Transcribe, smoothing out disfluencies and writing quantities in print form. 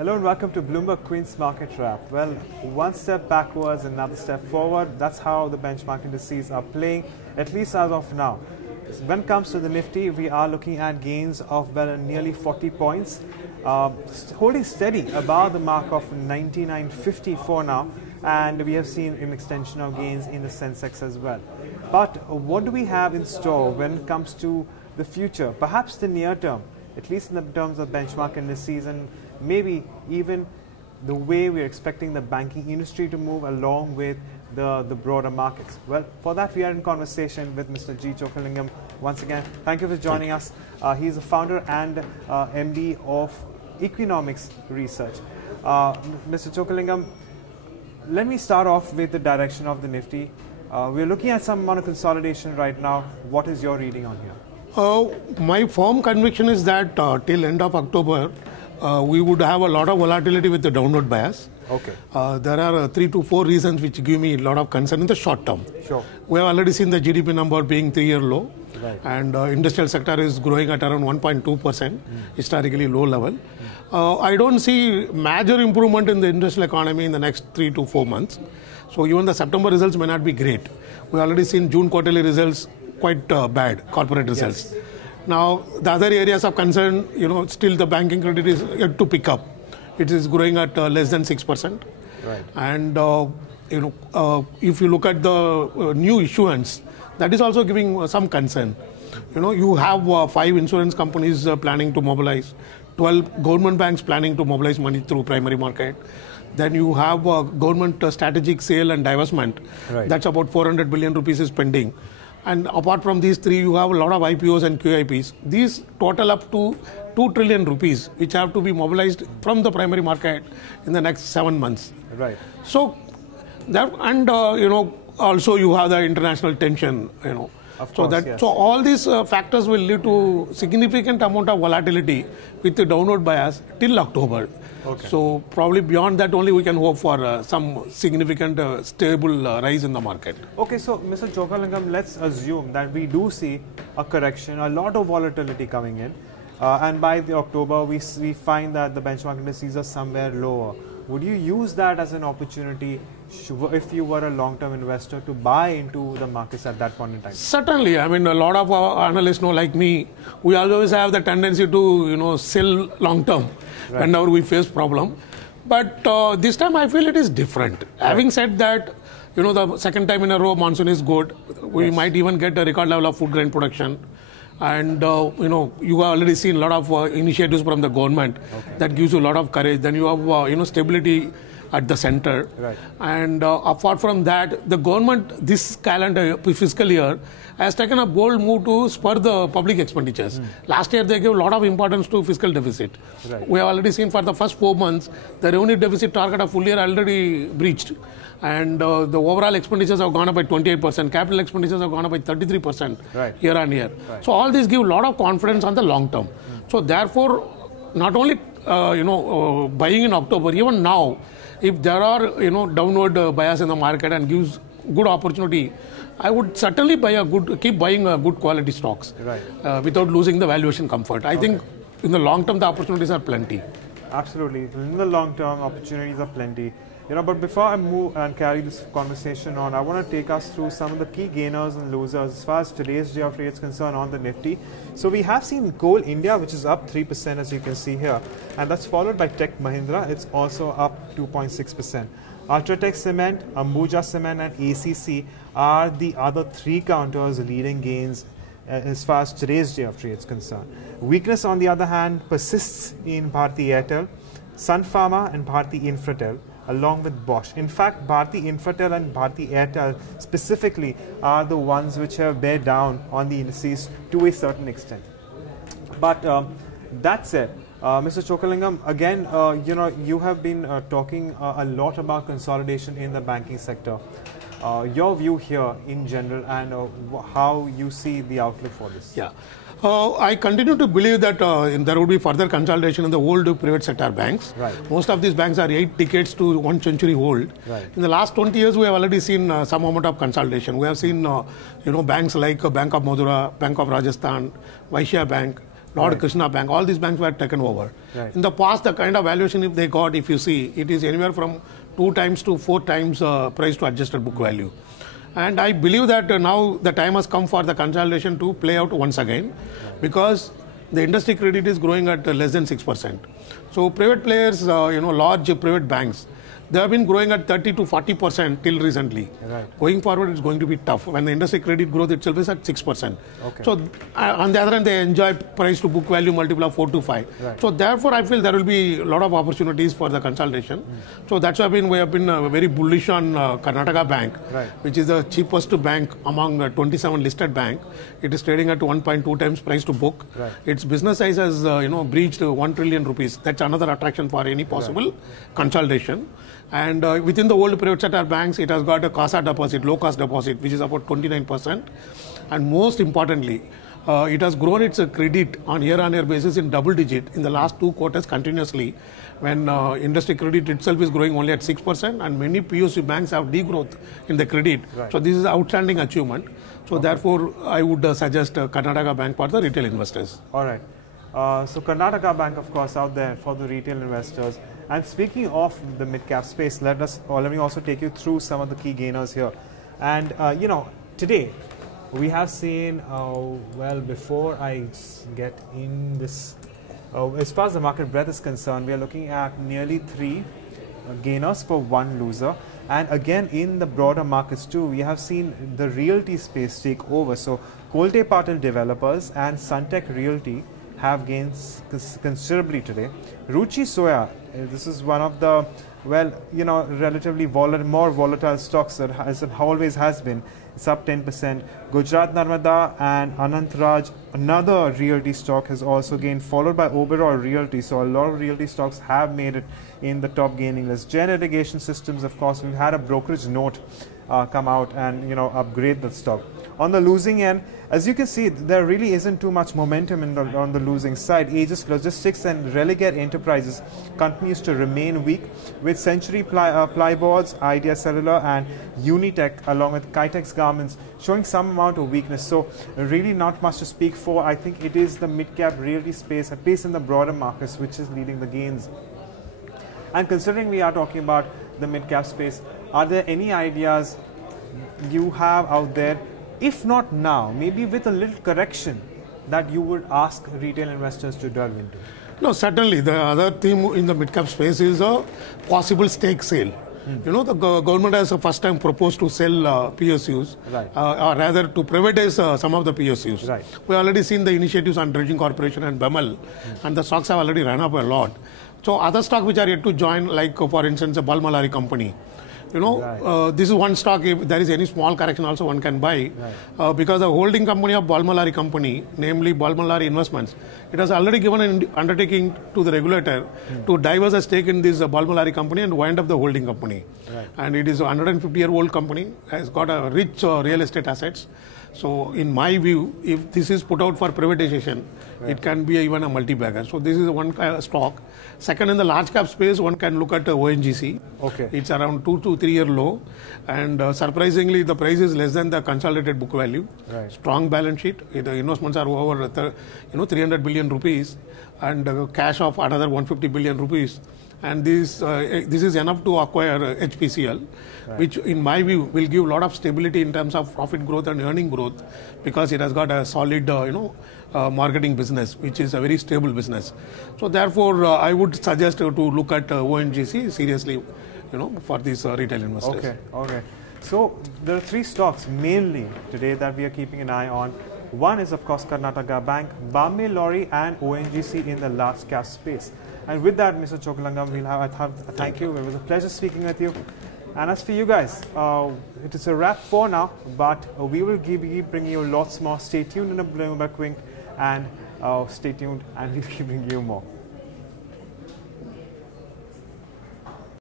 Hello and welcome to Bloomberg Queen's Market Wrap. Well, one step backwards, another step forward. That's how the benchmark indices are playing, at least as of now. When it comes to the Nifty, we are looking at gains of nearly 40 points, holding steady above the mark of 99.54 now, and we have seen an extension of gains in the Sensex as well. But what do we have in store when it comes to the future, perhaps the near term, at least in the terms of benchmark indices, and maybe even the way we're expecting the banking industry to move along with the broader markets? Well, for that we are in conversation with Mr. G. Chokkalingam. Once again, thank you for joining us. He's the founder and MD of Economics Research. Mr. Chokkalingam, let me start off with the direction of the Nifty. We're looking at some amount of consolidation right now. What is your reading on here? My firm conviction is that till end of October, we would have a lot of volatility with the downward bias. Okay. There are 3 to 4 reasons which give me a lot of concern in the short term. Sure. We have already seen the GDP number being 3-year low, right, and industrial sector is growing at around 1.2%, historically low level. I don't see major improvement in the industrial economy in the next 3 to 4 months. So even the September results may not be great. We already seen June quarterly results quite bad, corporate results. Yes. Now, the other areas of concern, still the banking credit is yet to pick up. It is growing at less than 6%. Right. And, if you look at the new issuance, that is also giving some concern. You have 5 insurance companies planning to mobilize, 12 government banks planning to mobilize money through primary market. Then you have government strategic sale and divestment. Right. That's about 400 billion rupees is pending. And apart from these 3, you have a lot of IPOs and QIPs. These total up to 2 trillion rupees, which have to be mobilized from the primary market in the next 7 months. Right. So, that, and also you have the international tension. Of course, yes. So all these factors will lead to significant amount of volatility with the downward bias till October. Okay. So probably beyond that only we can hope for some significant stable rise in the market. Okay, so Mr. Chokkalingam, let's assume that we do see a correction, a lot of volatility coming in, and by the October we find that the benchmark indices are somewhere lower. Would you use that as an opportunity if you were a long-term investor to buy into the markets at that point in time? Certainly. I mean, a lot of our analysts know, like me, we always have the tendency to, sell long-term whenever we face problem. But this time I feel it is different. Right. Having said that, the second time in a row monsoon is good. We might even get a record level of food grain production. And, you have already seen a lot of initiatives from the government that gives you a lot of courage. Then you have, stability at the center. Right. And apart from that, the government this fiscal year has taken a bold move to spur the public expenditures. Last year, they gave a lot of importance to fiscal deficit. Right. We have already seen for the first 4 months, the revenue deficit target of full year already breached. And the overall expenditures have gone up by 28%. Capital expenditures have gone up by 33% year on year. Right. So all this give a lot of confidence on the long term. So therefore, not only buying in October, even now, if there are downward bias in the market and gives good opportunity, I would certainly keep buying good quality stocks, without losing the valuation comfort. I think in the long term the opportunities are plenty. Absolutely, in the long term opportunities are plenty. But before I move and carry this conversation on, I want to take us through some of the key gainers and losers as far as today's day of trade is concerned on the Nifty. So we have seen Coal India, which is up 3% as you can see here, and that's followed by Tech Mahindra. It's also up 2.6%. Ultratech Cement, Ambuja Cement and ACC are the other 3 counters leading gains as far as today's day of trade is concerned. Weakness on the other hand persists in Bharti Airtel, Sun Pharma and Bharti Infratel, along with Bosch. In fact, Bharti Infratel and Bharti Airtel specifically are the ones which have bear down on the indices to a certain extent. But that said, Mr. Chokkalingam, again, you have been talking a lot about consolidation in the banking sector. Your view here in general and how you see the outlook for this? Yeah. I continue to believe that there will be further consolidation in the old private sector banks. Right. Most of these banks are 8 decades to 1 century old. Right. In the last 20 years, we have already seen some amount of consolidation. We have seen, banks like Bank of Madura, Bank of Rajasthan, Vaishya Bank, Lord Krishna Bank, all these banks were taken over. In the past, the kind of valuation if they got, if you see, it is anywhere from 2 times to 4 times price to adjusted book value. And I believe that now the time has come for the consolidation to play out once again, because the industry credit is growing at less than 6%. So private players, large private banks, they have been growing at 30 to 40% till recently. Going forward, it's going to be tough when the industry credit growth itself is at 6%. So on the other hand, they enjoy price to book value multiple of 4 to 5. So therefore, I feel there will be a lot of opportunities for the consolidation. So that's why we have been very bullish on Karnataka Bank, which is the cheapest bank among 27 listed bank. It is trading at 1.2 times price to book. Its business size has breached 1 trillion rupees. That's another attraction for any possible consolidation. And within the old private sector banks, it has got a CASA deposit, low cost deposit, which is about 29%. And most importantly, it has grown its credit on year-on-year basis in double digit in the last 2 quarters continuously, when industry credit itself is growing only at 6%, and many PSU banks have degrowth in the credit. So this is outstanding achievement. So therefore, I would suggest Karnataka Bank for the retail investors. All right. So Karnataka Bank, of course, out there for the retail investors. And speaking of the mid-cap space, let me also take you through some of the key gainers here. And, today we have seen, before I get in this, as far as the market breadth is concerned, we are looking at nearly 3 gainers for 1 loser. And again, in the broader markets too, we have seen the realty space take over. So Kolte Patil Developers and Suntech Realty have gained considerably today. Ruchi Soya, this is one of the, relatively more volatile stocks as it always has been. It's up 10%. Gujarat Narmada and Anantraj, another realty stock, has also gained, followed by Oberoi Realty. So a lot of realty stocks have made it in the top gaining list. Gen Irrigation Systems, of course, we've had a brokerage note come out and upgrade the stock. On the losing end, as you can see, there really isn't too much momentum on the losing side. Aegis Logistics and Religare Enterprises continues to remain weak, with Century Plyboards, Idea Cellular and Unitech along with Kitex Garments showing some amount of weakness. So really not much to speak for. I think it is the mid-cap realty space, at least in the broader markets, which is leading the gains. And considering we are talking about the mid-cap space, are there any ideas you have out there, if not now, maybe with a little correction, that you would ask retail investors to delve into? No, certainly. The other theme in the mid-cap space is a possible stake sale. The government has first time proposed to sell PSUs, or rather to privatize some of the PSUs. We have already seen the initiatives on Dredging Corporation and BEML, and the stocks have already run up a lot. So other stocks which are yet to join, like for instance, a Balmalari company. This is one stock, if there is any small correction also one can buy, because the holding company of Balmalari company, namely Balmalari Investments, it has already given an undertaking to the regulator to divest a stake in this Balmalari company and wind up the holding company. And it is a 150-year-old company, has got a rich real estate assets. So in my view, if this is put out for privatization, it can be even a multi-bagger. So this is one stock. Second, in the large cap space, one can look at ONGC. It's around 2 to 3 year low, and surprisingly, the price is less than the consolidated book value. Strong balance sheet. The investments are over 300 billion rupees, and cash of another 150 billion rupees. And this is enough to acquire HPCL, which in my view will give a lot of stability in terms of profit growth and earning growth, because it has got a solid marketing business, which is a very stable business. So therefore, I would suggest to look at ONGC seriously, for these retail investors. Okay. So there are 3 stocks mainly today that we are keeping an eye on. One is, of course, Karnataka Bank, Bombay Lorry and ONGC in the large cap space. And with that, Mr. Chokalangam, we'll have thank you. It was a pleasure speaking with you. And as for you guys, it is a wrap for now, but we will keep bringing you lots more. Stay tuned in a Bloomberg Wink, and stay tuned, and we'll keep bringing you more.